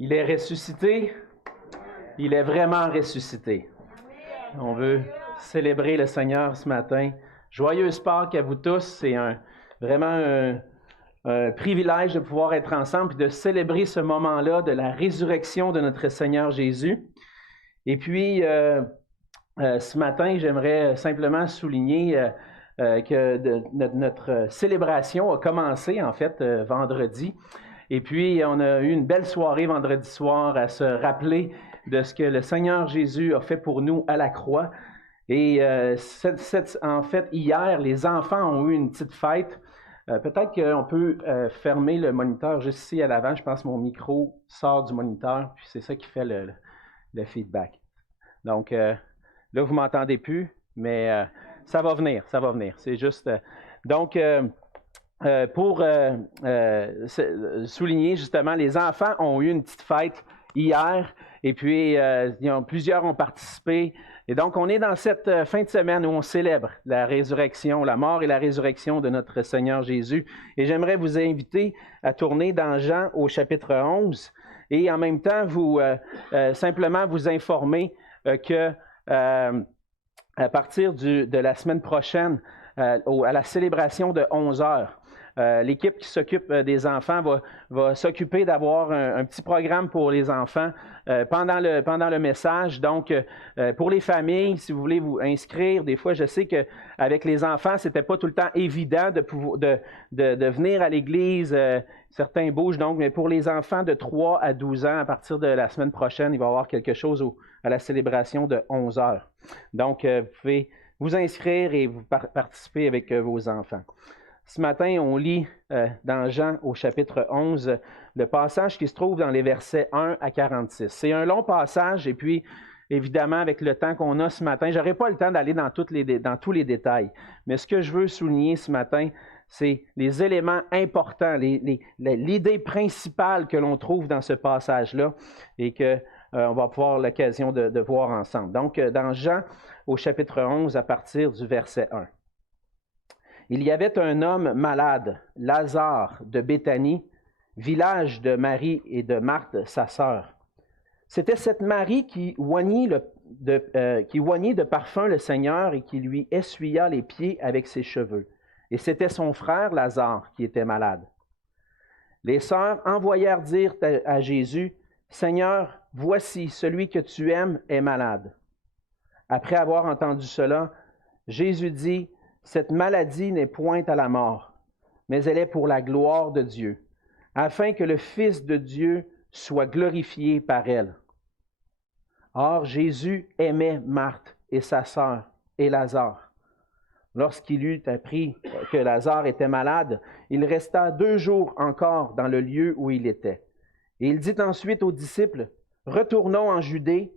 Il est ressuscité. Il est vraiment ressuscité. On veut célébrer le Seigneur ce matin. Joyeuse Pâques à vous tous. C'est vraiment un privilège de pouvoir être ensemble et de célébrer ce moment-là de la résurrection de notre Seigneur Jésus. Et puis, ce matin, j'aimerais simplement souligner que notre célébration a commencé, en fait, vendredi. Et puis, on a eu une belle soirée vendredi soir à se rappeler de ce que le Seigneur Jésus a fait pour nous à la croix. Et en fait, hier, les enfants ont eu une petite fête. Peut-être qu'on peut fermer le moniteur juste ici à l'avant. Je pense que mon micro sort du moniteur, puis c'est ça qui fait le feedback. Donc, là, vous ne m'entendez plus, mais ça va venir, ça va venir. C'est juste... pour souligner justement, les enfants ont eu une petite fête hier et puis plusieurs ont participé. Et donc, on est dans cette fin de semaine où on célèbre la résurrection, la mort et la résurrection de notre Seigneur Jésus. Et j'aimerais vous inviter à tourner dans Jean au chapitre 11 et en même temps, simplement vous informer que à partir de la semaine prochaine, à la célébration de 11 heures, l'équipe qui s'occupe des enfants va s'occuper d'avoir un petit programme pour les enfants pendant le message. Donc, pour les familles, si vous voulez vous inscrire, des fois, je sais qu'avec les enfants, c'était pas tout le temps évident de venir à l'église. Certains bougent donc, mais pour les enfants de 3 à 12 ans, à partir de la semaine prochaine, il va y avoir quelque chose à la célébration de 11 heures. Donc, vous pouvez vous inscrire et vous participer avec vos enfants. Ce matin, on lit dans Jean au chapitre 11 le passage qui se trouve dans les versets 1 à 46. C'est un long passage et puis, évidemment, avec le temps qu'on a ce matin, je n'aurai pas le temps d'aller dans tous les détails. Mais ce que je veux souligner ce matin, c'est les éléments importants, l'idée principale que l'on trouve dans ce passage-là et qu'on va avoir l'occasion de voir ensemble. Donc, dans Jean au chapitre 11 à partir du verset 1. Il y avait un homme malade, Lazare de Béthanie, village de Marie et de Marthe, sa sœur. C'était cette Marie qui oignit de parfum le Seigneur et qui lui essuya les pieds avec ses cheveux. Et c'était son frère Lazare qui était malade. Les sœurs envoyèrent dire à Jésus, « Seigneur, voici, celui que tu aimes est malade. » Après avoir entendu cela, Jésus dit, « Cette maladie n'est point à la mort, mais elle est pour la gloire de Dieu, afin que le Fils de Dieu soit glorifié par elle. » Or, Jésus aimait Marthe et sa sœur et Lazare. Lorsqu'il eut appris que Lazare était malade, il resta 2 jours encore dans le lieu où il était. Et il dit ensuite aux disciples, « Retournons en Judée. »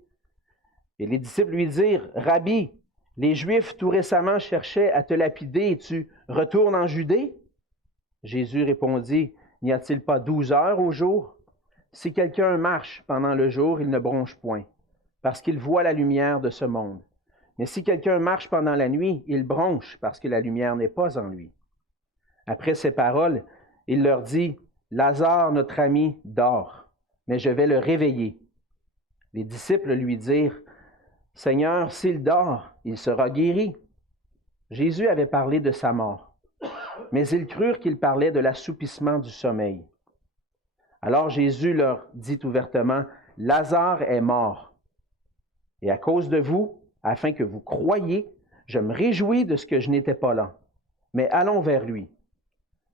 Et les disciples lui dirent, « Rabbi, les Juifs tout récemment cherchaient à te lapider et tu retournes en Judée? » Jésus répondit, « N'y a-t-il pas 12 heures au jour? Si quelqu'un marche pendant le jour, il ne bronche point, parce qu'il voit la lumière de ce monde. Mais si quelqu'un marche pendant la nuit, il bronche, parce que la lumière n'est pas en lui. » Après ces paroles, il leur dit, « Lazare, notre ami, dort, mais je vais le réveiller. » Les disciples lui dirent, « Seigneur, s'il dort, il sera guéri. » Jésus avait parlé de sa mort, mais ils crurent qu'il parlait de l'assoupissement du sommeil. Alors Jésus leur dit ouvertement, « Lazare est mort. Et à cause de vous, afin que vous croyiez, je me réjouis de ce que je n'étais pas là. Mais allons vers lui. »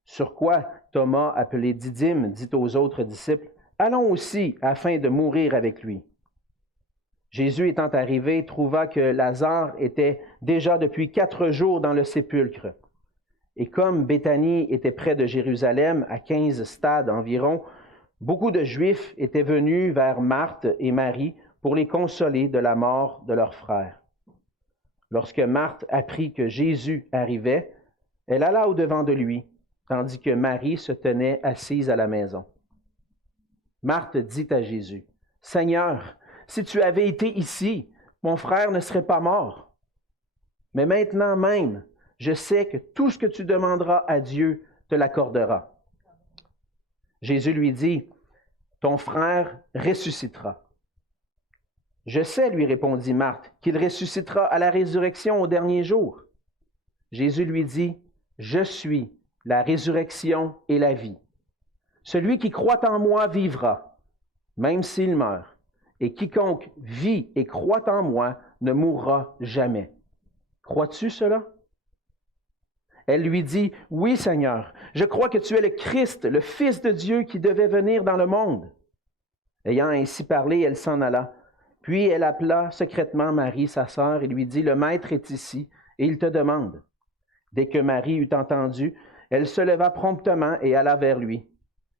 Sur quoi Thomas, appelé Didyme, dit aux autres disciples, « Allons aussi, afin de mourir avec lui. » Jésus étant arrivé, trouva que Lazare était déjà depuis 4 jours dans le sépulcre. Et comme Béthanie était près de Jérusalem, à 15 stades environ, beaucoup de Juifs étaient venus vers Marthe et Marie pour les consoler de la mort de leur frère. Lorsque Marthe apprit que Jésus arrivait, elle alla au-devant de lui, tandis que Marie se tenait assise à la maison. Marthe dit à Jésus, « Seigneur, si tu avais été ici, mon frère ne serait pas mort. Mais maintenant même, je sais que tout ce que tu demanderas à Dieu te l'accordera. » Jésus lui dit, ton frère ressuscitera. Je sais, lui répondit Marthe, qu'il ressuscitera à la résurrection au dernier jour. Jésus lui dit, je suis la résurrection et la vie. Celui qui croit en moi vivra, même s'il meurt, et quiconque vit et croit en moi ne mourra jamais. Crois-tu cela? Elle lui dit, oui Seigneur, je crois que tu es le Christ, le Fils de Dieu qui devait venir dans le monde. Ayant ainsi parlé, elle s'en alla. Puis elle appela secrètement Marie, sa sœur, et lui dit, le Maître est ici, et il te demande. Dès que Marie eut entendu, elle se leva promptement et alla vers lui.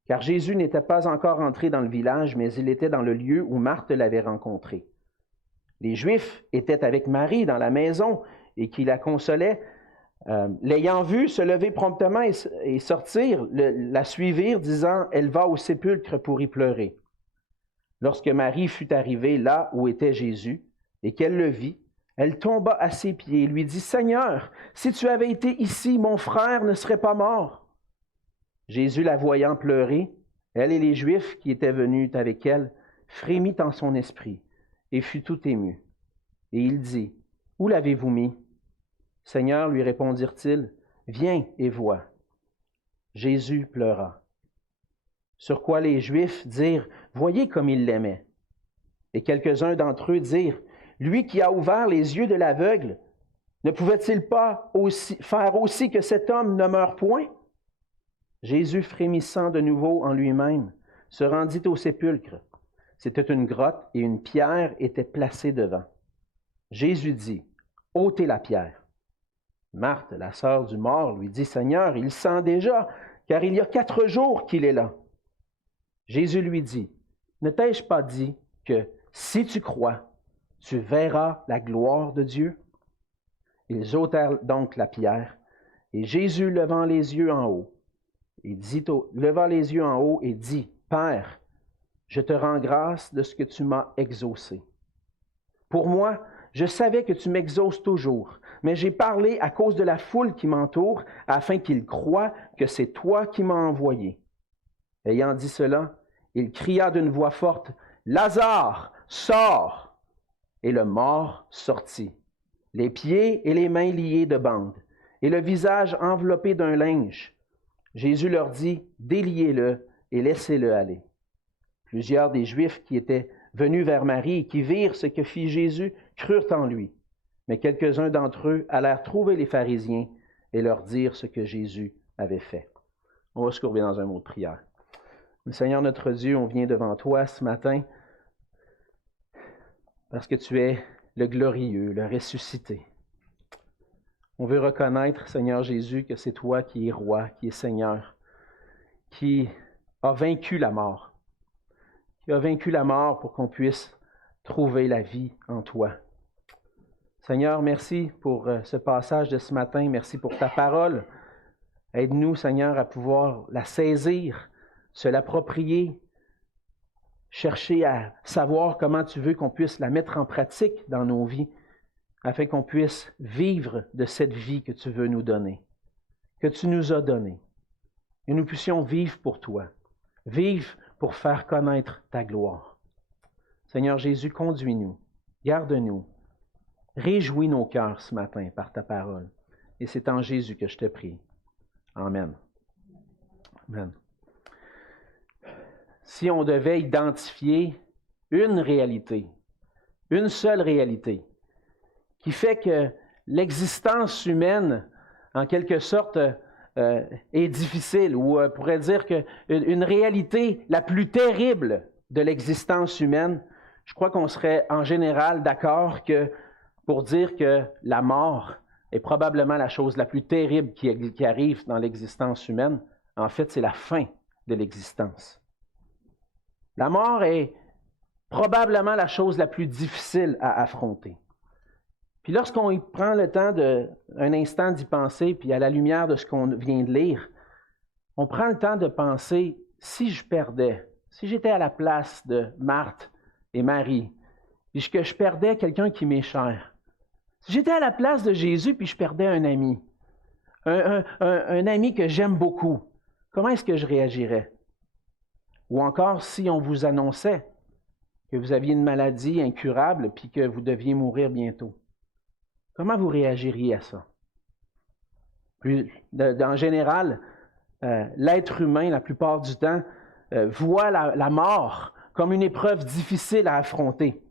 Car Jésus n'était pas encore entré dans le village, mais il était dans le lieu où Marthe l'avait rencontré. Les Juifs étaient avec Marie dans la maison et qui la consolaient. L'ayant vue se lever promptement et sortir, la suivirent, disant, elle va au sépulcre pour y pleurer. Lorsque Marie fut arrivée là où était Jésus et qu'elle le vit, elle tomba à ses pieds et lui dit, Seigneur, si tu avais été ici, mon frère ne serait pas mort. Jésus, la voyant pleurer, elle et les Juifs qui étaient venus avec elle, frémit en son esprit et fut tout ému. Et il dit, où l'avez-vous mis? Seigneur, lui répondirent-ils, viens et vois. Jésus pleura. Sur quoi les Juifs dirent, voyez comme il l'aimait. Et quelques-uns d'entre eux dirent, lui qui a ouvert les yeux de l'aveugle, ne pouvait-il pas faire aussi que cet homme ne meure point? Jésus, frémissant de nouveau en lui-même, se rendit au sépulcre. C'était une grotte et une pierre était placée devant. Jésus dit, ôtez la pierre. Marthe, la sœur du mort, lui dit, Seigneur, il sent déjà, car il y a 4 jours qu'il est là. Jésus lui dit, ne t'ai-je pas dit que si tu crois, tu verras la gloire de Dieu? Ils ôtèrent donc la pierre, et Jésus, levant les yeux en haut, et dit, Père, je te rends grâce de ce que tu m'as exaucé. Pour moi, je savais que tu m'exauces toujours, mais j'ai parlé à cause de la foule qui m'entoure, afin qu'ils croient que c'est toi qui m'as envoyé. Ayant dit cela, il cria d'une voix forte, Lazare, sors! Et le mort sortit, les pieds et les mains liés de bandes, et le visage enveloppé d'un linge. Jésus leur dit, déliez-le et laissez-le aller. Plusieurs des Juifs qui étaient venus vers Marie et qui virent ce que fit Jésus crurent en lui. Mais quelques-uns d'entre eux allèrent trouver les pharisiens et leur dire ce que Jésus avait fait. On va se courber dans un mot de prière. Seigneur notre Dieu, on vient devant toi ce matin parce que tu es le glorieux, le ressuscité. On veut reconnaître, Seigneur Jésus, que c'est toi qui es roi, qui es Seigneur, qui a vaincu la mort, pour qu'on puisse trouver la vie en toi. Seigneur, merci pour ce passage de ce matin, merci pour ta parole. Aide-nous, Seigneur, à pouvoir la saisir, se l'approprier, chercher à savoir comment tu veux qu'on puisse la mettre en pratique dans nos vies, afin qu'on puisse vivre de cette vie que tu veux nous donner, que tu nous as donnée, et nous puissions vivre pour toi, vivre pour faire connaître ta gloire. Seigneur Jésus, conduis-nous, garde-nous, réjouis nos cœurs ce matin par ta parole, et c'est en Jésus que je te prie. Amen. Amen. Si on devait identifier une réalité, une seule réalité, qui fait que l'existence humaine, en quelque sorte, est difficile, ou on pourrait dire qu'une réalité la plus terrible de l'existence humaine, je crois qu'on serait en général d'accord pour dire que la mort est probablement la chose la plus terrible qui arrive dans l'existence humaine. En fait, c'est la fin de l'existence. La mort est probablement la chose la plus difficile à affronter. Puis lorsqu'on prend le temps un instant d'y penser, puis à la lumière de ce qu'on vient de lire, on prend le temps de penser, si je perdais, si j'étais à la place de Marthe et Marie, puis que je perdais quelqu'un qui m'est cher, si j'étais à la place de Jésus, puis je perdais un ami, un ami que j'aime beaucoup, comment est-ce que je réagirais? Ou encore si on vous annonçait que vous aviez une maladie incurable puis que vous deviez mourir bientôt. Comment vous réagiriez à ça? En général, l'être humain, la plupart du temps, voit la mort comme une épreuve difficile à affronter.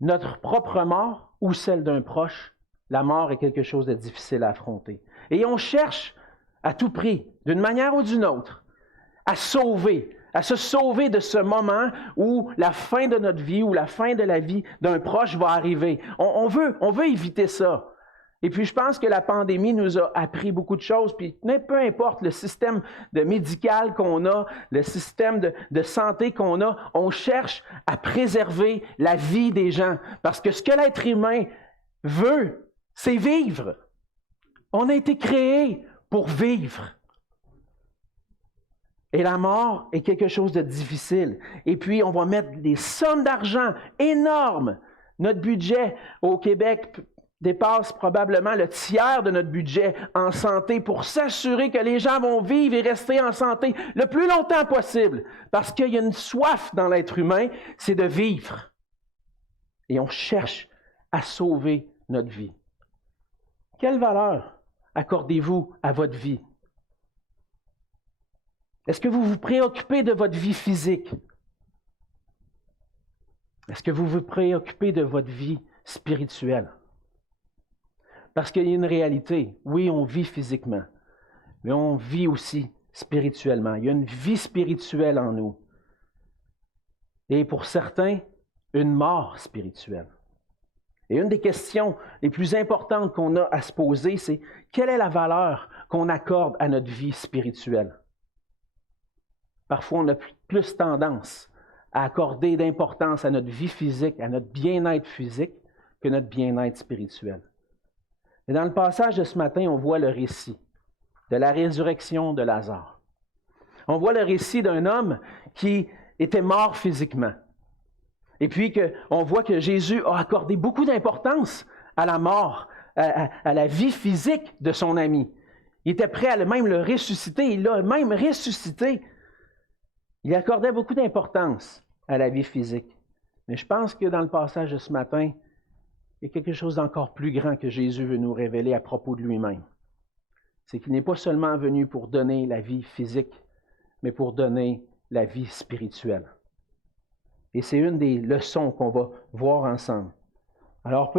Notre propre mort ou celle d'un proche, la mort est quelque chose de difficile à affronter. Et on cherche à tout prix, d'une manière ou d'une autre, à se sauver de ce moment où la fin de notre vie ou la fin de la vie d'un proche va arriver. On veut éviter ça. Et puis, je pense que la pandémie nous a appris beaucoup de choses. Puis, peu importe le système médical qu'on a, le système de santé qu'on a, on cherche à préserver la vie des gens. Parce que ce que l'être humain veut, c'est vivre. On a été créé pour vivre. Et la mort est quelque chose de difficile. Et puis, on va mettre des sommes d'argent énormes. Notre budget au Québec dépasse probablement le tiers de notre budget en santé pour s'assurer que les gens vont vivre et rester en santé le plus longtemps possible. Parce qu'il y a une soif dans l'être humain, c'est de vivre. Et on cherche à sauver notre vie. Quelle valeur accordez-vous à votre vie? Est-ce que vous vous préoccupez de votre vie physique? Est-ce que vous vous préoccupez de votre vie spirituelle? Parce qu'il y a une réalité. Oui, on vit physiquement, mais on vit aussi spirituellement. Il y a une vie spirituelle en nous. Et pour certains, une mort spirituelle. Et une des questions les plus importantes qu'on a à se poser, c'est quelle est la valeur qu'on accorde à notre vie spirituelle? Parfois, on a plus tendance à accorder d'importance à notre vie physique, à notre bien-être physique, que notre bien-être spirituel. Et dans le passage de ce matin, on voit le récit de la résurrection de Lazare. On voit le récit d'un homme qui était mort physiquement. Et puis, on voit que Jésus a accordé beaucoup d'importance à la mort, à la vie physique de son ami. Il était prêt à même le ressusciter. Il l'a même ressuscité. Il accordait beaucoup d'importance à la vie physique. Mais je pense que dans le passage de ce matin, il y a quelque chose d'encore plus grand que Jésus veut nous révéler à propos de lui-même. C'est qu'il n'est pas seulement venu pour donner la vie physique, mais pour donner la vie spirituelle. Et c'est une des leçons qu'on va voir ensemble. Alors,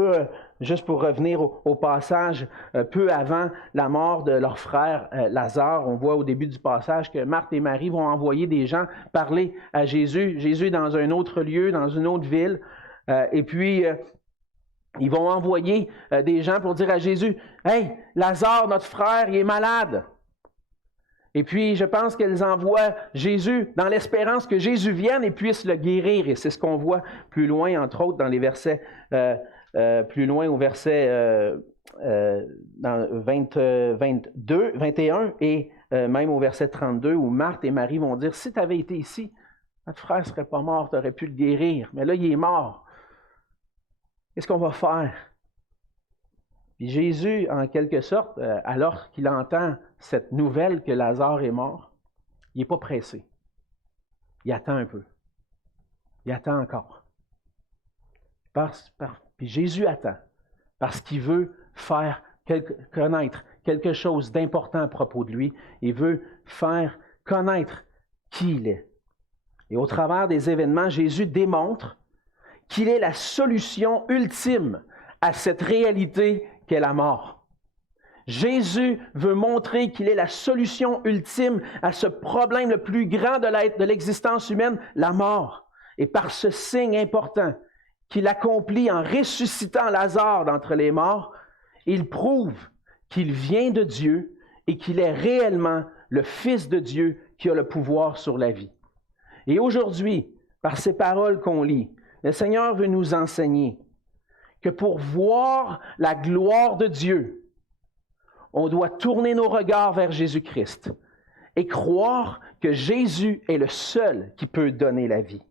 juste pour revenir au passage, peu avant la mort de leur frère Lazare, on voit au début du passage que Marthe et Marie vont envoyer des gens parler à Jésus. Jésus est dans un autre lieu, dans une autre ville. Et puis, ils vont envoyer des gens pour dire à Jésus, « Hey, Lazare, notre frère, il est malade. » Et puis, je pense qu'elles envoient Jésus dans l'espérance que Jésus vienne et puisse le guérir. Et c'est ce qu'on voit plus loin, entre autres, dans les versets, plus loin au verset dans 22, 21 et même au verset 32, où Marthe et Marie vont dire, « Si tu avais été ici, notre frère ne serait pas mort, tu aurais pu le guérir. Mais là, il est mort. Qu'est-ce qu'on va faire? » Puis Jésus, en quelque sorte, alors qu'il entend cette nouvelle que Lazare est mort, il n'est pas pressé. Il attend un peu. Il attend encore. Puis Jésus attend parce qu'il veut faire connaître quelque chose d'important à propos de lui. Il veut faire connaître qui il est. Et au travers des événements, Jésus démontre qu'il est la solution ultime à cette réalité qu'est la mort. Jésus veut montrer qu'il est la solution ultime à ce problème le plus grand de l'existence humaine, la mort. Et par ce signe important qu'il accomplit en ressuscitant Lazare d'entre les morts, il prouve qu'il vient de Dieu et qu'il est réellement le Fils de Dieu qui a le pouvoir sur la vie. Et aujourd'hui, par ces paroles qu'on lit, le Seigneur veut nous enseigner que pour voir la gloire de Dieu, on doit tourner nos regards vers Jésus-Christ et croire que Jésus est le seul qui peut donner la vie.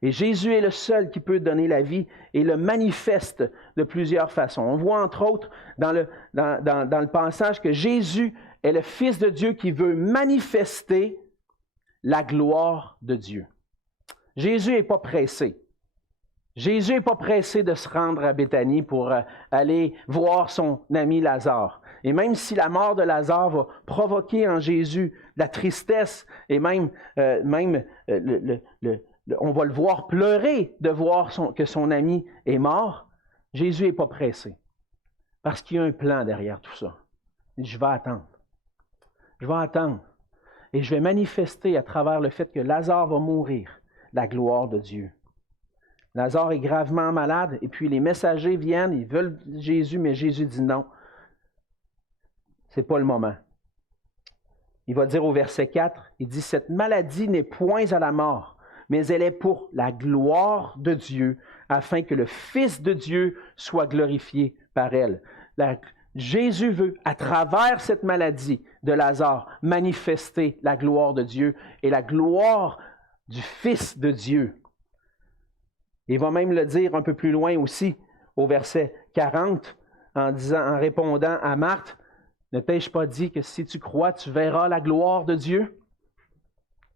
Et Jésus est le seul qui peut donner la vie et le manifeste de plusieurs façons. On voit entre autres dans le passage que Jésus est le Fils de Dieu qui veut manifester la gloire de Dieu. Jésus n'est pas pressé. Jésus n'est pas pressé de se rendre à Béthanie pour aller voir son ami Lazare. Et même si la mort de Lazare va provoquer en Jésus la tristesse et même on va le voir pleurer de voir que son ami est mort, Jésus n'est pas pressé. Parce qu'il y a un plan derrière tout ça. Il dit, je vais attendre. Je vais attendre. Et je vais manifester à travers le fait que Lazare va mourir la gloire de Dieu. Lazare est gravement malade et puis les messagers viennent, ils veulent Jésus, mais Jésus dit non. Ce n'est pas le moment. Il va dire au verset 4, il dit, cette maladie n'est point à la mort, mais elle est pour la gloire de Dieu, afin que le Fils de Dieu soit glorifié par elle. Jésus veut, à travers cette maladie de Lazare, manifester la gloire de Dieu et la gloire du Fils de Dieu. Il va même le dire un peu plus loin aussi, au verset 40, en répondant à Marthe, « Ne t'ai-je pas dit que si tu crois, tu verras la gloire de Dieu? »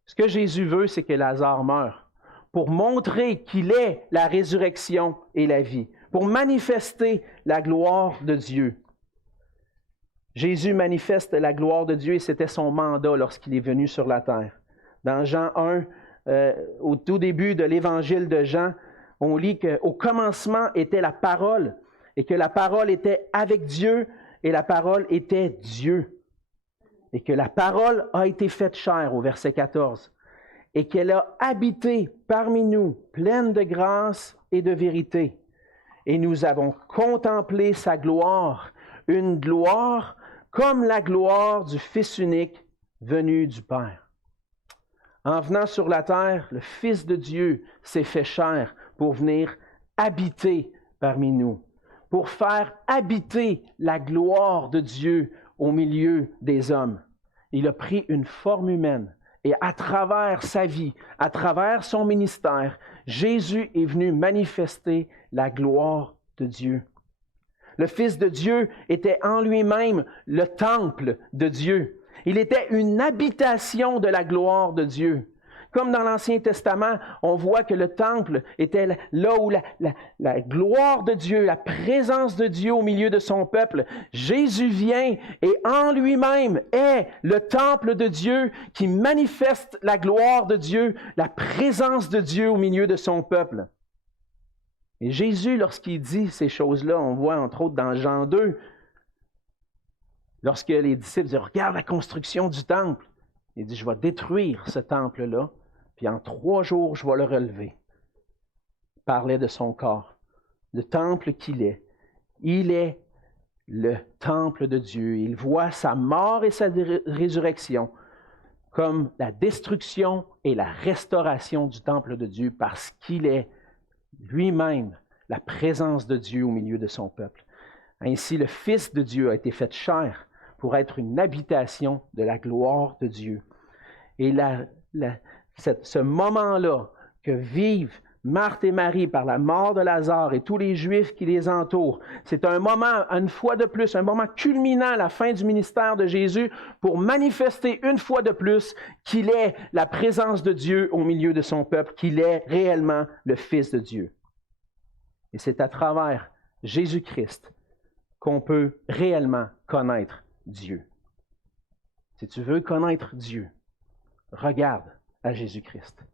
Ce que Jésus veut, c'est que Lazare meure, pour montrer qu'il est la résurrection et la vie, pour manifester la gloire de Dieu. Jésus manifeste la gloire de Dieu et c'était son mandat lorsqu'il est venu sur la terre. Dans Jean 1, au tout début de l'évangile de Jean, on lit qu'au commencement était la parole et que la parole était avec Dieu et la parole était Dieu. Et que la parole a été faite chair au verset 14 et qu'elle a habité parmi nous, pleine de grâce et de vérité. Et nous avons contemplé sa gloire, une gloire comme la gloire du Fils unique venu du Père. En venant sur la terre, le Fils de Dieu s'est fait chair pour venir habiter parmi nous, pour faire habiter la gloire de Dieu au milieu des hommes. Il a pris une forme humaine et à travers sa vie, à travers son ministère, Jésus est venu manifester la gloire de Dieu. Le Fils de Dieu était en lui-même le temple de Dieu. Il était une habitation de la gloire de Dieu. Comme dans l'Ancien Testament, on voit que le temple était là où la gloire de Dieu, la présence de Dieu au milieu de son peuple. Jésus vient et en lui-même est le temple de Dieu qui manifeste la gloire de Dieu, la présence de Dieu au milieu de son peuple. Et Jésus, lorsqu'il dit ces choses-là, on voit entre autres dans Jean 2, lorsque les disciples disent « Regarde la construction du temple », il dit « Je vais détruire ce temple-là, puis en 3 jours, je vais le relever. » Il parlait de son corps, le temple qu'il est. Il est le temple de Dieu. Il voit sa mort et sa résurrection comme la destruction et la restauration du temple de Dieu parce qu'il est lui-même la présence de Dieu au milieu de son peuple. Ainsi, le Fils de Dieu a été fait chair pour être une habitation de la gloire de Dieu. Et ce moment-là que vivent Marthe et Marie par la mort de Lazare et tous les Juifs qui les entourent, c'est un moment, une fois de plus, un moment culminant à la fin du ministère de Jésus pour manifester une fois de plus qu'il est la présence de Dieu au milieu de son peuple, qu'il est réellement le Fils de Dieu. Et c'est à travers Jésus-Christ qu'on peut réellement connaître Dieu. Si tu veux connaître Dieu, regarde à Jésus-Christ.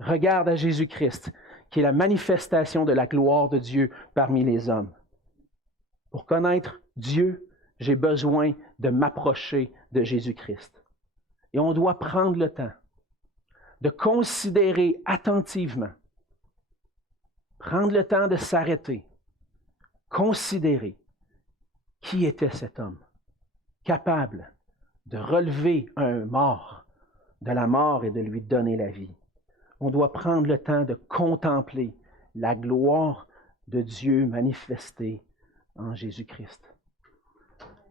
Regarde à Jésus-Christ, qui est la manifestation de la gloire de Dieu parmi les hommes. Pour connaître Dieu, j'ai besoin de m'approcher de Jésus-Christ. Et on doit prendre le temps de considérer attentivement, prendre le temps de s'arrêter, considérer qui était cet homme, capable de relever un mort de la mort et de lui donner la vie. On doit prendre le temps de contempler la gloire de Dieu manifestée en Jésus-Christ.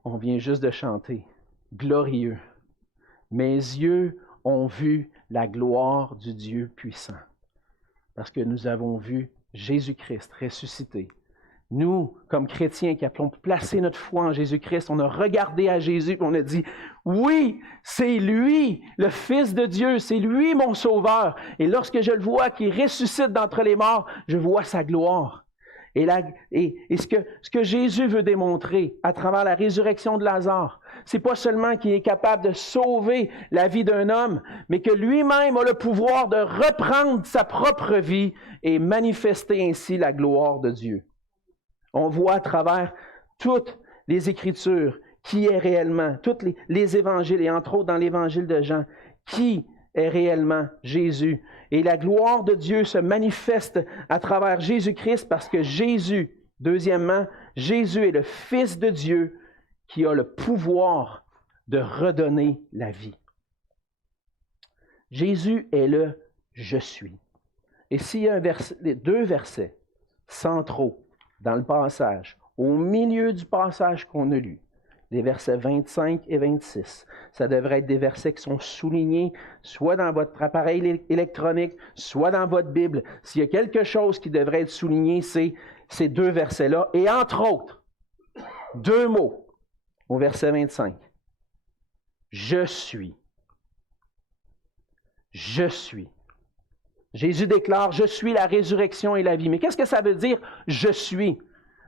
On vient juste de chanter « Glorieux, mes yeux ont vu la gloire du Dieu puissant. » Parce que nous avons vu Jésus-Christ ressuscité, Nous, comme chrétiens qui avons placé notre foi en Jésus-Christ, on a regardé à Jésus et on a dit, oui, c'est lui, le Fils de Dieu, c'est lui mon Sauveur. Et lorsque je le vois qui ressuscite d'entre les morts, je vois sa gloire. Et ce que Jésus veut démontrer à travers la résurrection de Lazare, c'est pas seulement qu'il est capable de sauver la vie d'un homme, mais que lui-même a le pouvoir de reprendre sa propre vie et manifester ainsi la gloire de Dieu. On voit à travers toutes les Écritures qui est réellement, tous les évangiles, et entre autres dans l'évangile de Jean, qui est réellement Jésus. Et la gloire de Dieu se manifeste à travers Jésus-Christ parce que Jésus, deuxièmement, Jésus est le Fils de Dieu qui a le pouvoir de redonner la vie. Jésus est le « Je suis ». Et s'il y a deux versets centraux dans le passage, au milieu du passage qu'on a lu, les versets 25 et 26. Ça devrait être des versets qui sont soulignés soit dans votre appareil électronique, soit dans votre Bible. S'il y a quelque chose qui devrait être souligné, c'est ces deux versets-là. Et entre autres, deux mots au verset 25. Je suis. Je suis. Jésus déclare, je suis la résurrection et la vie. Mais qu'est-ce que ça veut dire, je suis?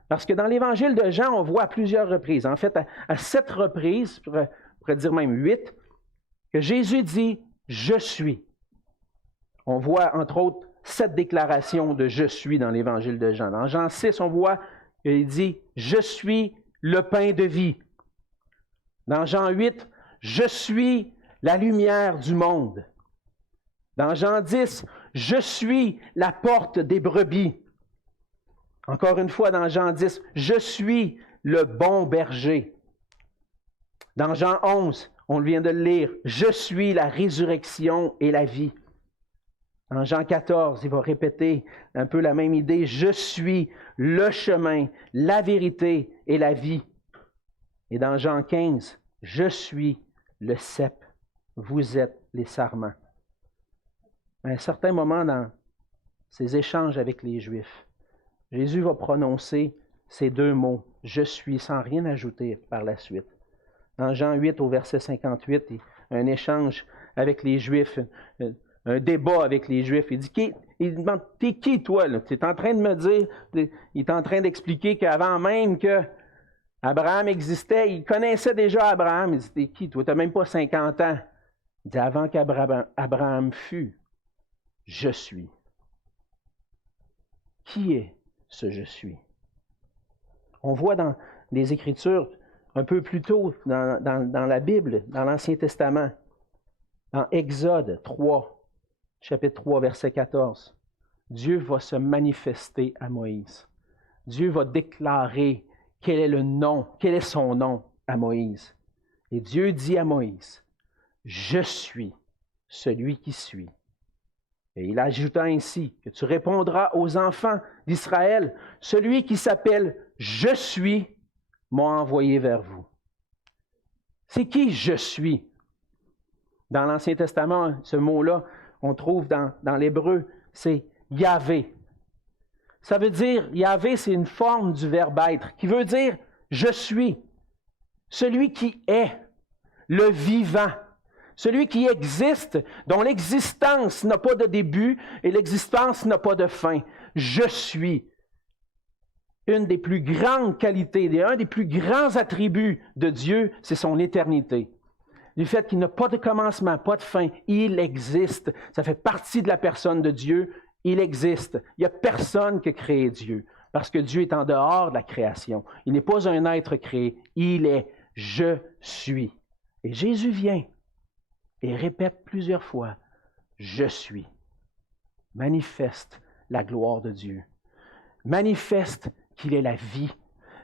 Parce que dans l'évangile de Jean, on voit à plusieurs reprises, en fait à 7 reprises, on pourrait dire même 8, que Jésus dit « Je suis ». On voit entre autres 7 déclarations de « Je suis » dans l'évangile de Jean. Dans Jean 6, on voit qu'il dit « Je suis le pain de vie ». Dans Jean 8, « Je suis la lumière du monde ». Dans Jean 10, « Je suis la porte des brebis ». Encore une fois, dans Jean 10, « Je suis le bon berger ». Dans Jean 11, on vient de le lire, « Je suis la résurrection et la vie ». Dans Jean 14, il va répéter un peu la même idée, « Je suis le chemin, la vérité et la vie ». Et dans Jean 15, « Je suis le cep, vous êtes les sarments ». À un certain moment dans ces échanges avec les Juifs, Jésus va prononcer ces deux mots, « Je suis », sans rien ajouter par la suite. Dans Jean 8, au verset 58, il y a un échange avec les Juifs, un débat avec les Juifs. Il demande, « T'es qui, toi? Tu es en train de me dire, il est en train d'expliquer qu'avant même que Abraham existait, il connaissait déjà Abraham. Il dit, « T'es qui, toi? Tu n'as même pas 50 ans. » Il dit, « Avant qu'Abraham fût, je suis. » Qui est ce je suis? On voit dans les Écritures, un peu plus tôt dans la Bible, dans l'Ancien Testament, dans Exode 3, chapitre 3, verset 14, Dieu va se manifester à Moïse. Dieu va déclarer quel est son nom à Moïse. Et Dieu dit à Moïse, « Je suis celui qui suis. » Et il ajouta ainsi que tu répondras aux enfants d'Israël, « Celui qui s'appelle « Je suis » m'a envoyé vers vous. » C'est qui « Je suis » ? Dans l'Ancien Testament, ce mot-là, on trouve dans l'hébreu, c'est « Yahvé ». Ça veut dire, Yahvé, c'est une forme du verbe être, qui veut dire « Je suis », celui qui est, le vivant. Celui qui existe, dont l'existence n'a pas de début et l'existence n'a pas de fin. Je suis. Une des plus grandes qualités, un des plus grands attributs de Dieu, c'est son éternité. Du fait qu'il n'a pas de commencement, pas de fin, il existe. Ça fait partie de la personne de Dieu, il existe. Il n'y a personne qui a créé Dieu, parce que Dieu est en dehors de la création. Il n'est pas un être créé, il est « Je suis ». Et Jésus vient. Et répète plusieurs fois, « Je suis ». Manifeste la gloire de Dieu. Manifeste qu'il est la vie.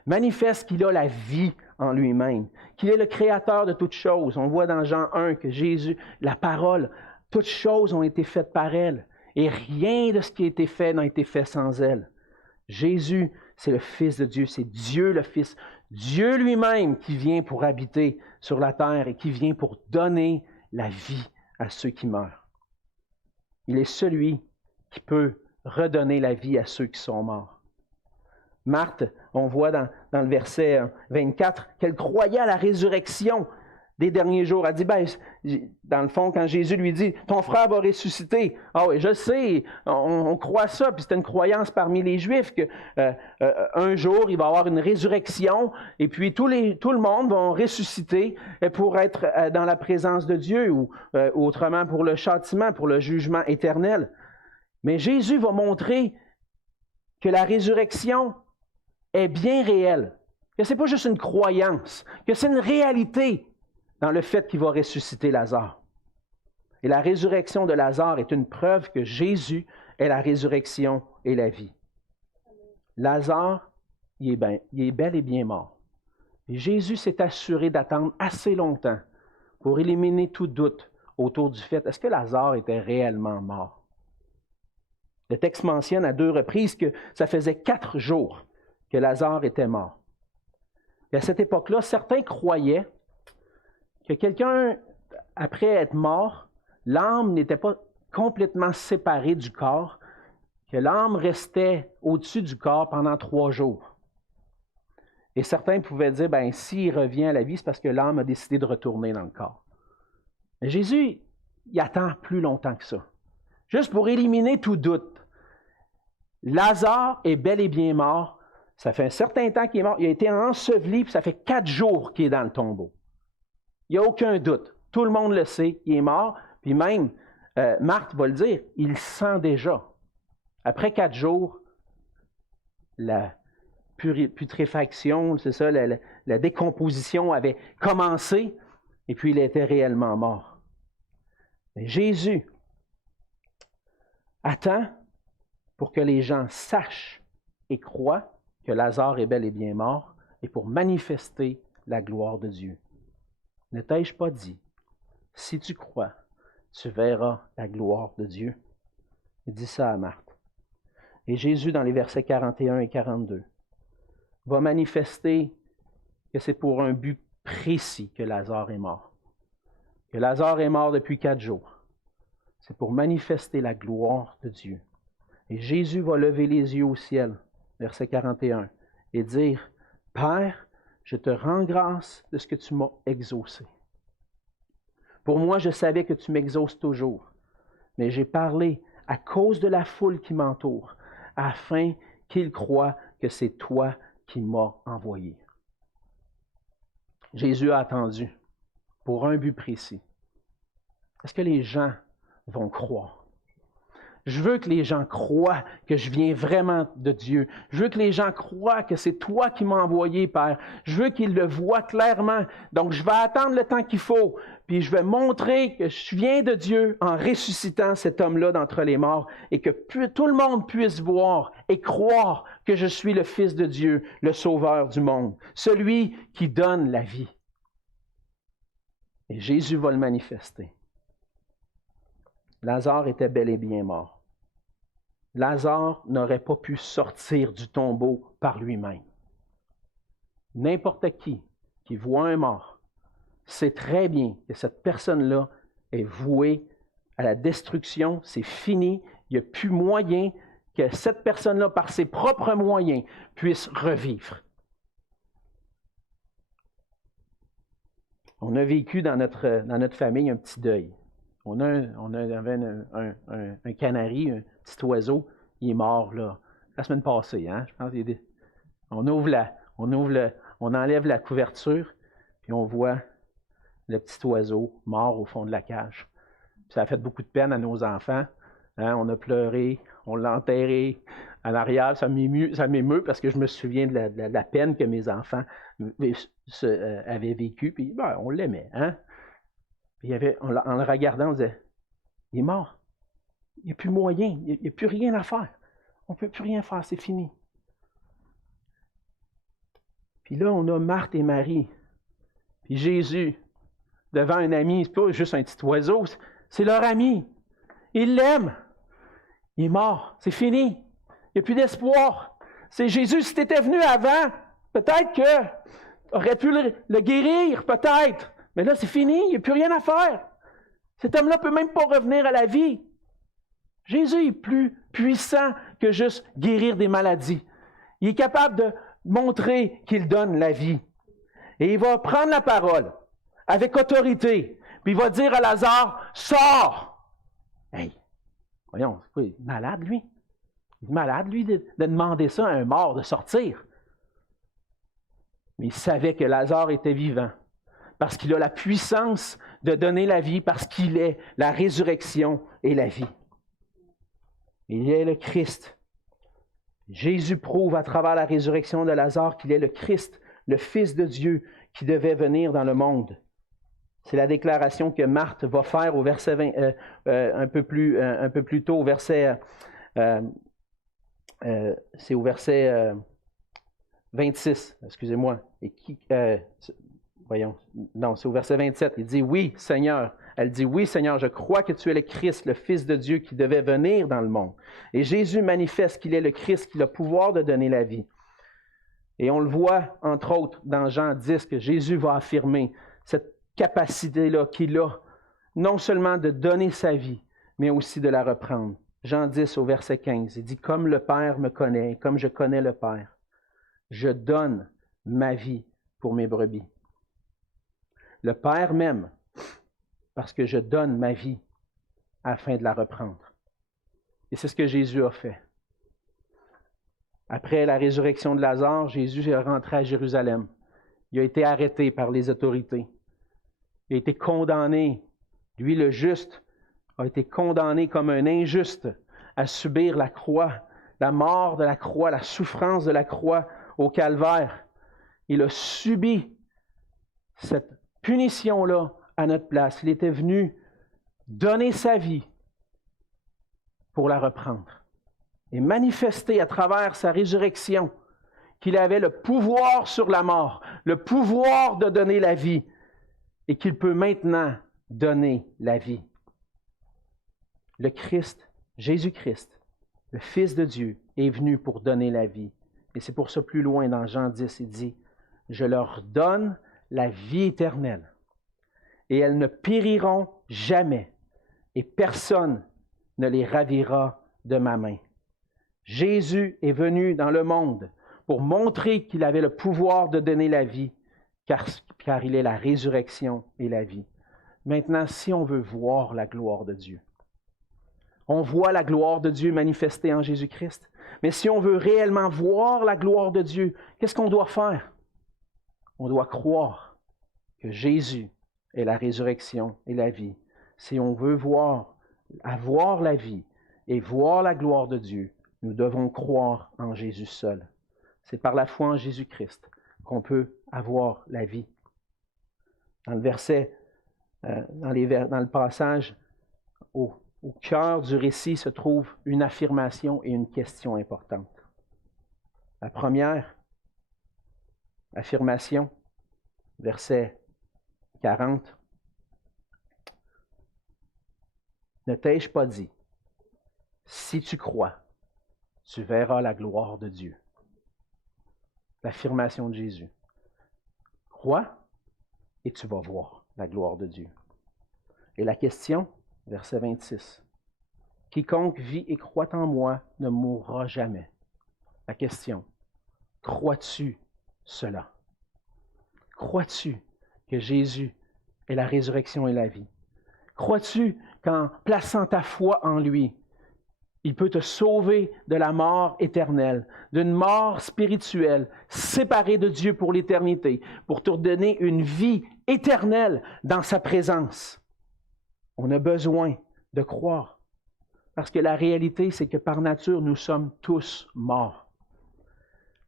Manifeste qu'il a la vie en lui-même. Qu'il est le créateur de toutes choses. On voit dans Jean 1 que Jésus, la parole, toutes choses ont été faites par elle. Et rien de ce qui a été fait n'a été fait sans elle. Jésus, c'est le Fils de Dieu. C'est Dieu le Fils. Dieu lui-même qui vient pour habiter sur la terre et qui vient pour donner la vie à ceux qui meurent. Il est celui qui peut redonner la vie à ceux qui sont morts. Marthe, on voit dans le verset 24 qu'elle croyait à la résurrection des derniers jours. Elle dit, dans le fond, quand Jésus lui dit, ton frère va ressusciter. Ah oui, je sais, on croit ça, puis c'est une croyance parmi les Juifs que un jour, il va y avoir une résurrection, et puis tout le monde va ressusciter pour être dans la présence de Dieu, ou autrement pour le châtiment, pour le jugement éternel. Mais Jésus va montrer que la résurrection est bien réelle, que ce n'est pas juste une croyance, que c'est une réalité dans le fait qu'il va ressusciter Lazare. Et la résurrection de Lazare est une preuve que Jésus est la résurrection et la vie. Lazare, il est bel et bien mort. Et Jésus s'est assuré d'attendre assez longtemps pour éliminer tout doute autour du fait, est-ce que Lazare était réellement mort? Le texte mentionne à 2 reprises que ça faisait 4 jours que Lazare était mort. Et à cette époque-là, certains croyaient que quelqu'un, après être mort, l'âme n'était pas complètement séparée du corps, que l'âme restait au-dessus du corps pendant 3 jours. Et certains pouvaient dire, s'il revient à la vie, c'est parce que l'âme a décidé de retourner dans le corps. Mais Jésus, il attend plus longtemps que ça. Juste pour éliminer tout doute. Lazare est bel et bien mort. Ça fait un certain temps qu'il est mort. Il a été enseveli, puis ça fait 4 jours qu'il est dans le tombeau. Il n'y a aucun doute. Tout le monde le sait. Il est mort. Puis même, Marthe va le dire, il le sent déjà. Après 4 jours, la putréfaction, c'est ça, la décomposition avait commencé, et puis il était réellement mort. Mais Jésus attend pour que les gens sachent et croient que Lazare est bel et bien mort, et pour manifester la gloire de Dieu. Ne t'ai-je pas dit, si tu crois, tu verras la gloire de Dieu? Il dit ça à Marthe. Et Jésus, dans les versets 41 et 42, va manifester que c'est pour un but précis que Lazare est mort. Que Lazare est mort depuis 4 jours. C'est pour manifester la gloire de Dieu. Et Jésus va lever les yeux au ciel, verset 41, et dire, « Père, je te rends grâce de ce que tu m'as exaucé. Pour moi, je savais que tu m'exauces toujours, mais j'ai parlé à cause de la foule qui m'entoure, afin qu'ils croient que c'est toi qui m'as envoyé. » Jésus a attendu pour un but précis. Est-ce que les gens vont croire? Je veux que les gens croient que je viens vraiment de Dieu. Je veux que les gens croient que c'est toi qui m'as envoyé, Père. Je veux qu'ils le voient clairement. Donc, je vais attendre le temps qu'il faut, puis je vais montrer que je viens de Dieu en ressuscitant cet homme-là d'entre les morts et que tout le monde puisse voir et croire que je suis le Fils de Dieu, le Sauveur du monde, celui qui donne la vie. Et Jésus va le manifester. Lazare était bel et bien mort. Lazare n'aurait pas pu sortir du tombeau par lui-même. N'importe qui voit un mort sait très bien que cette personne-là est vouée à la destruction, c'est fini, il n'y a plus moyen que cette personne-là, par ses propres moyens, puisse revivre. On a vécu dans notre famille un petit deuil. On avait un canari, un petit oiseau, il est mort là, la semaine passée. Hein? Je pense on enlève la couverture, puis on voit le petit oiseau mort au fond de la cage. Puis ça a fait beaucoup de peine à nos enfants. Hein? On a pleuré, on l'a enterré en arrière. Ça m'émeut parce que je me souviens de la peine que mes enfants avaient vécue. Puis on l'aimait. Hein? Puis en le regardant, on disait, il est mort. Il n'y a plus moyen. Il n'y a plus rien à faire. On ne peut plus rien faire. C'est fini. Puis là, on a Marthe et Marie. Puis Jésus, devant un ami, c'est pas juste un petit oiseau, c'est leur ami. Ils l'aiment. Il est mort. C'est fini. Il n'y a plus d'espoir. C'est Jésus, si tu étais venu avant, peut-être que tu aurais pu le guérir, peut-être. Mais là, c'est fini. Il n'y a plus rien à faire. Cet homme-là ne peut même pas revenir à la vie. Jésus est plus puissant que juste guérir des maladies. Il est capable de montrer qu'il donne la vie. Et il va prendre la parole avec autorité, puis il va dire à Lazare, sors! Hey, voyons, c'est quoi, il est malade, lui? Il est malade, lui, de demander ça à un mort de sortir. Mais il savait que Lazare était vivant, parce qu'il a la puissance de donner la vie, parce qu'il est la résurrection et la vie. Il est le Christ. Jésus prouve à travers la résurrection de Lazare qu'il est le Christ, le Fils de Dieu qui devait venir dans le monde. C'est la déclaration que Marthe va faire au verset 20, un peu plus tôt, au verset, c'est au verset 26, excusez-moi. Et c'est au verset 27. Il dit, oui, Seigneur. Elle dit, oui, Seigneur, je crois que tu es le Christ, le Fils de Dieu qui devait venir dans le monde. Et Jésus manifeste qu'il est le Christ, qu'il a le pouvoir de donner la vie. Et on le voit, entre autres, dans Jean 10, que Jésus va affirmer cette capacité-là qu'il a, non seulement de donner sa vie, mais aussi de la reprendre. Jean 10 au verset 15, il dit, comme le Père me connaît, comme je connais le Père, je donne ma vie pour mes brebis. Le Père m'aime parce que je donne ma vie afin de la reprendre. Et c'est ce que Jésus a fait. Après la résurrection de Lazare, Jésus est rentré à Jérusalem. Il a été arrêté par les autorités. Il a été condamné. Lui, le juste, a été condamné comme un injuste à subir la croix, la mort de la croix, la souffrance de la croix au calvaire. Il a subi cette punition-là à notre place. Il était venu donner sa vie pour la reprendre et manifester à travers sa résurrection qu'il avait le pouvoir sur la mort, le pouvoir de donner la vie et qu'il peut maintenant donner la vie. Le Christ, Jésus-Christ, le Fils de Dieu, est venu pour donner la vie. Et c'est pour ça plus loin dans Jean 10, il dit, « Je leur donne la vie éternelle, et elles ne périront jamais, et personne ne les ravira de ma main. » Jésus est venu dans le monde pour montrer qu'il avait le pouvoir de donner la vie, car il est la résurrection et la vie. Maintenant, si on veut voir la gloire de Dieu, on voit la gloire de Dieu manifestée en Jésus-Christ. Mais si on veut réellement voir la gloire de Dieu, qu'est-ce qu'on doit faire? On doit croire que Jésus est la résurrection et la vie. Si on veut avoir la vie et voir la gloire de Dieu, nous devons croire en Jésus seul. C'est par la foi en Jésus-Christ qu'on peut avoir la vie. Dans le verset, dans le passage, au cœur du récit se trouve une affirmation et une question importante. La première affirmation, verset 40. Ne t'ai-je pas dit, si tu crois, tu verras la gloire de Dieu. L'affirmation de Jésus. Crois et tu vas voir la gloire de Dieu. Et la question, verset 26. Quiconque vit et croit en moi ne mourra jamais. La question, crois-tu cela? Crois-tu que Jésus est la résurrection et la vie? Crois-tu qu'en plaçant ta foi en lui, il peut te sauver de la mort éternelle, d'une mort spirituelle, séparée de Dieu pour l'éternité, pour te donner une vie éternelle dans sa présence? On a besoin de croire. Parce que la réalité, c'est que par nature, nous sommes tous morts.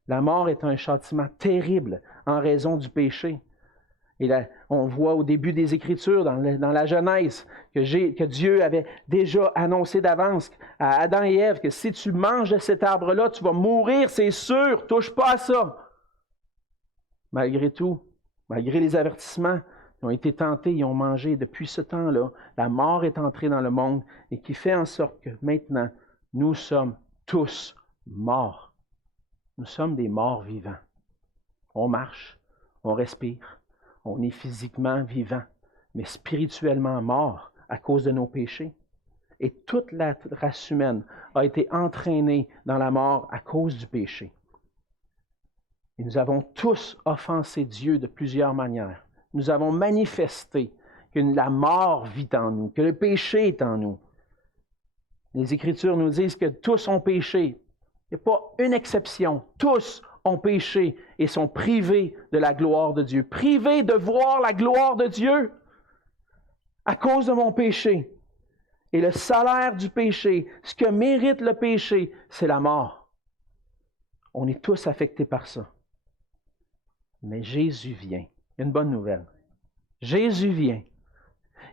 La mort est un châtiment terrible en raison du péché. Et là, on voit au début des Écritures, dans la Genèse, que Dieu avait déjà annoncé d'avance à Adam et Ève que si tu manges de cet arbre-là, tu vas mourir, c'est sûr, touche pas à ça. Malgré tout, malgré les avertissements, ils ont été tentés, ils ont mangé. Depuis ce temps-là, la mort est entrée dans le monde et qui fait en sorte que maintenant, nous sommes tous morts. Nous sommes des morts vivants. On marche, on respire, on est physiquement vivant, mais spirituellement mort à cause de nos péchés. Et toute la race humaine a été entraînée dans la mort à cause du péché. Et nous avons tous offensé Dieu de plusieurs manières. Nous avons manifesté que la mort vit en nous, que le péché est en nous. Les Écritures nous disent que tous ont péché. Il n'y a pas une exception. Tous ont péché et sont privés de la gloire de Dieu, privés de voir la gloire de Dieu à cause de mon péché. Et le salaire du péché, ce que mérite le péché, c'est la mort. On est tous affectés par ça. Mais Jésus vient. Une bonne nouvelle. Jésus vient.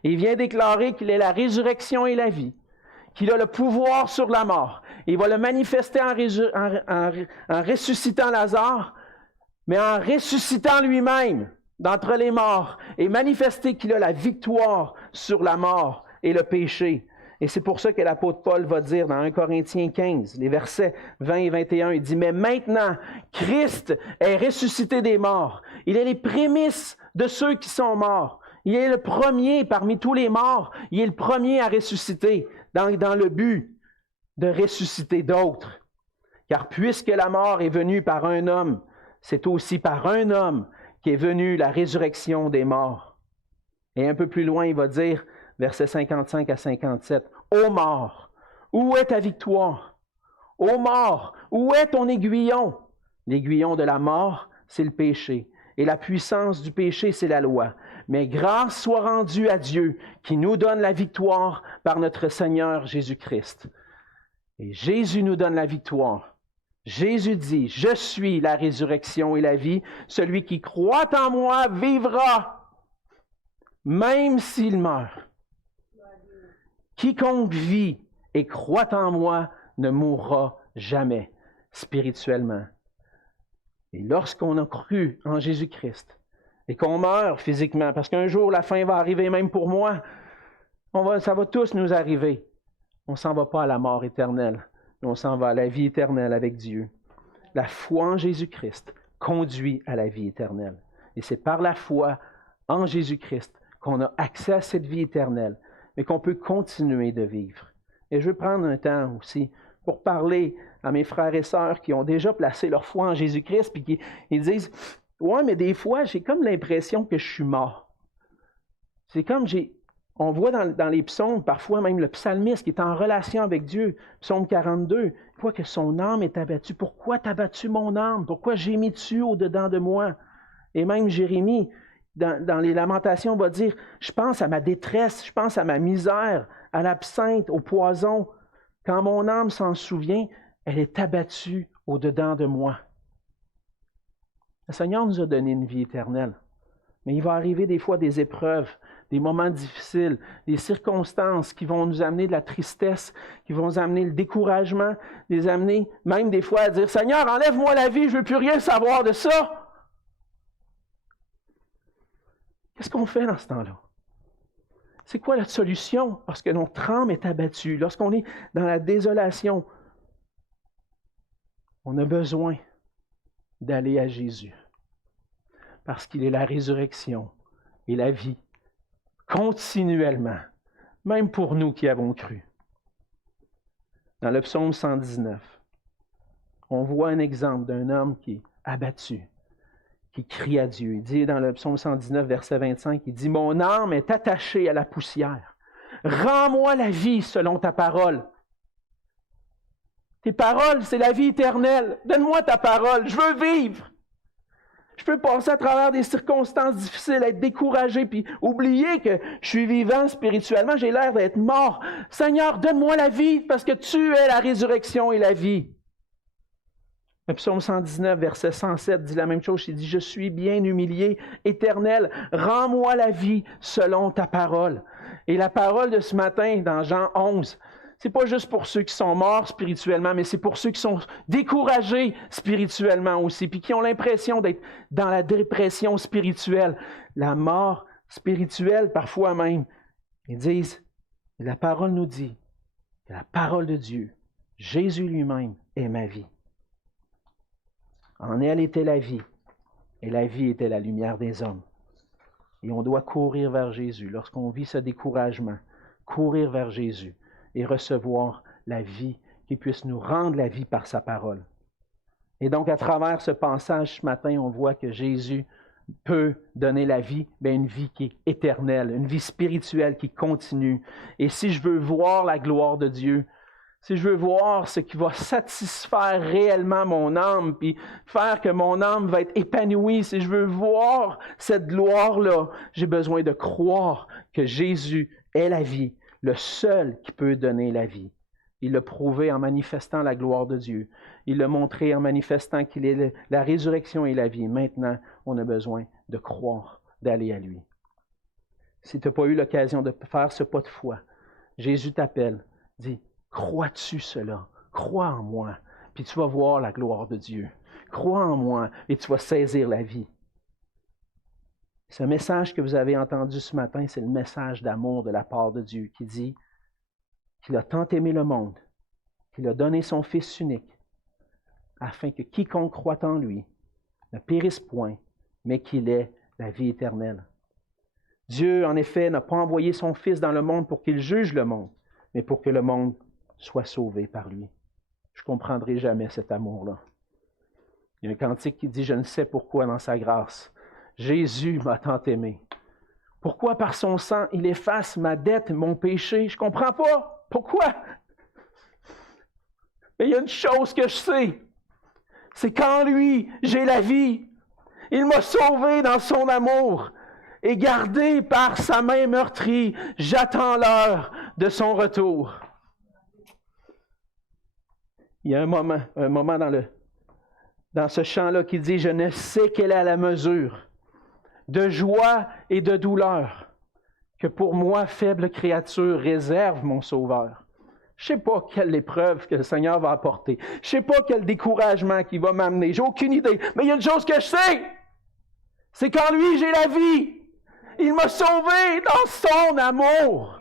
Il vient déclarer qu'il est la résurrection et la vie, qu'il a le pouvoir sur la mort. Il va le manifester en ressuscitant Lazare, mais en ressuscitant lui-même d'entre les morts et manifester qu'il a la victoire sur la mort et le péché. Et c'est pour ça que l'apôtre Paul va dire dans 1 Corinthiens 15, les versets 20 et 21, il dit « Mais maintenant, Christ est ressuscité des morts. Il est les prémices de ceux qui sont morts. Il est le premier parmi tous les morts. Il est le premier à ressusciter dans le but de ressusciter d'autres. Car puisque la mort est venue par un homme, c'est aussi par un homme qu'est venue la résurrection des morts. » Et un peu plus loin, il va dire, versets 55 à 57, « Ô mort, où est ta victoire? Ô mort, où est ton aiguillon? L'aiguillon de la mort, c'est le péché. Et la puissance du péché, c'est la loi. Mais grâce soit rendue à Dieu qui nous donne la victoire par notre Seigneur Jésus-Christ. » Et Jésus nous donne la victoire. Jésus dit, « Je suis la résurrection et la vie. Celui qui croit en moi vivra, même s'il meurt. Quiconque vit et croit en moi ne mourra jamais spirituellement. » Et lorsqu'on a cru en Jésus-Christ et qu'on meurt physiquement, parce qu'un jour la fin va arriver même pour moi, ça va tous nous arriver. On ne s'en va pas à la mort éternelle, mais on s'en va à la vie éternelle avec Dieu. La foi en Jésus-Christ conduit à la vie éternelle. Et c'est par la foi en Jésus-Christ qu'on a accès à cette vie éternelle, mais qu'on peut continuer de vivre. Et je veux prendre un temps aussi pour parler à mes frères et sœurs qui ont déjà placé leur foi en Jésus-Christ, puis qui ils disent « Ouais, mais des fois, j'ai comme l'impression que je suis mort. » C'est comme on voit dans les psaumes, parfois même le psalmiste qui est en relation avec Dieu, psaume 42, il voit que son âme est abattue. « Pourquoi t'as abattu mon âme? Pourquoi gémis-tu au-dedans de moi? » Et même Jérémie, dans les Lamentations, va dire « Je pense à ma détresse, je pense à ma misère, à l'absinthe, au poison. Quand mon âme s'en souvient, elle est abattue au-dedans de moi. » Le Seigneur nous a donné une vie éternelle, mais il va arriver des fois des épreuves, des moments difficiles, des circonstances qui vont nous amener de la tristesse, qui vont nous amener le découragement, les amener même des fois à dire « Seigneur, enlève-moi la vie, je ne veux plus rien savoir de ça. » Qu'est-ce qu'on fait dans ce temps-là? C'est quoi la solution? Parce que notre âme est abattue. Lorsqu'on est dans la désolation, on a besoin d'aller à Jésus. Parce qu'il est la résurrection et la vie, continuellement, même pour nous qui avons cru. Dans le psaume 119, on voit un exemple d'un homme qui est abattu, qui crie à Dieu. Il dit dans le psaume 119, verset 25, il dit « Mon âme est attachée à la poussière. Rends-moi la vie selon ta parole. » Tes paroles, c'est la vie éternelle. Donne-moi ta parole, je veux vivre. Je peux passer à travers des circonstances difficiles, être découragé, puis oublier que je suis vivant spirituellement, j'ai l'air d'être mort. Seigneur, donne-moi la vie, parce que tu es la résurrection et la vie. Le psaume 119, verset 107 dit la même chose. Il dit « Je suis bien humilié, Éternel, rends-moi la vie selon ta parole. » Et la parole de ce matin, dans Jean 11, c'est pas juste pour ceux qui sont morts spirituellement, mais c'est pour ceux qui sont découragés spirituellement aussi, puis qui ont l'impression d'être dans la dépression spirituelle, la mort spirituelle parfois même. Ils disent, la parole nous dit que la parole de Dieu, Jésus lui-même, est ma vie. En elle était la vie, et la vie était la lumière des hommes. Et on doit courir vers Jésus. Lorsqu'on vit ce découragement, courir vers Jésus et recevoir la vie, qui puisse nous rendre la vie par sa parole. Et donc, à travers ce passage ce matin, on voit que Jésus peut donner la vie, bien une vie qui est éternelle, une vie spirituelle qui continue. Et si je veux voir la gloire de Dieu, si je veux voir ce qui va satisfaire réellement mon âme, puis faire que mon âme va être épanouie, si je veux voir cette gloire-là, j'ai besoin de croire que Jésus est la vie, le seul qui peut donner la vie. Il l'a prouvé en manifestant la gloire de Dieu. Il l'a montré en manifestant qu'il est la résurrection et la vie. Maintenant, on a besoin de croire, d'aller à lui. Si tu n'as pas eu l'occasion de faire ce pas de foi, Jésus t'appelle, dit, crois-tu cela? Crois en moi, puis tu vas voir la gloire de Dieu. Crois en moi et tu vas saisir la vie. Ce message que vous avez entendu ce matin, c'est le message d'amour de la part de Dieu qui dit qu'il a tant aimé le monde, qu'il a donné son Fils unique, afin que quiconque croit en lui ne périsse point, mais qu'il ait la vie éternelle. Dieu, en effet, n'a pas envoyé son Fils dans le monde pour qu'il juge le monde, mais pour que le monde soit sauvé par lui. Je ne comprendrai jamais cet amour-là. Il y a un cantique qui dit « Je ne sais pourquoi dans sa grâce, Jésus m'a tant aimé. Pourquoi par son sang, il efface ma dette, mon péché? Je ne comprends pas. Pourquoi? Mais il y a une chose que je sais, c'est qu'en lui, j'ai la vie. Il m'a sauvé dans son amour et gardé par sa main meurtrie. J'attends l'heure de son retour. » Il y a un moment dans ce chant-là qui dit « Je ne sais quelle est la mesure de joie et de douleur que pour moi, faible créature, réserve mon Sauveur. » Je ne sais pas quelle épreuve que le Seigneur va apporter. Je ne sais pas quel découragement qu'il va m'amener. J'ai aucune idée. Mais il y a une chose que je sais, c'est qu'en lui, j'ai la vie. Il m'a sauvé dans son amour.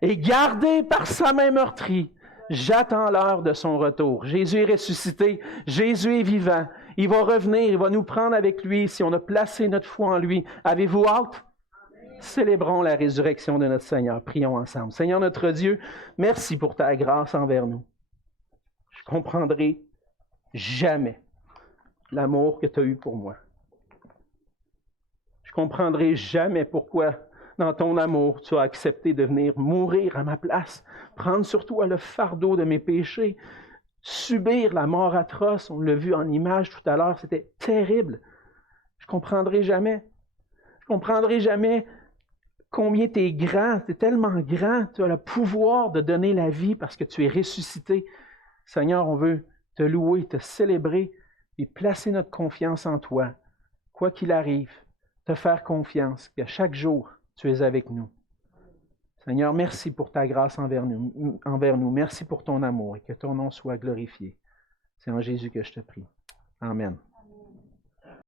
Et gardé par sa main meurtrie, j'attends l'heure de son retour. Jésus est ressuscité. Jésus est vivant. Il va revenir. Il va nous prendre avec lui si on a placé notre foi en lui. Avez-vous hâte? Célébrons la résurrection de notre Seigneur. Prions ensemble. Seigneur notre Dieu, merci pour ta grâce envers nous. Je ne comprendrai jamais l'amour que tu as eu pour moi. Je ne comprendrai jamais pourquoi, dans ton amour, tu as accepté de venir mourir à ma place, prendre sur toi le fardeau de mes péchés, subir la mort atroce. On l'a vu en image tout à l'heure, c'était terrible. Je ne comprendrai jamais. Je ne comprendrai jamais combien tu es grand, tu es tellement grand, tu as le pouvoir de donner la vie parce que tu es ressuscité. Seigneur, on veut te louer, te célébrer et placer notre confiance en toi. Quoi qu'il arrive, te faire confiance, que chaque jour, tu es avec nous. Seigneur, merci pour ta grâce envers nous. Merci pour ton amour et que ton nom soit glorifié. C'est en Jésus que je te prie. Amen.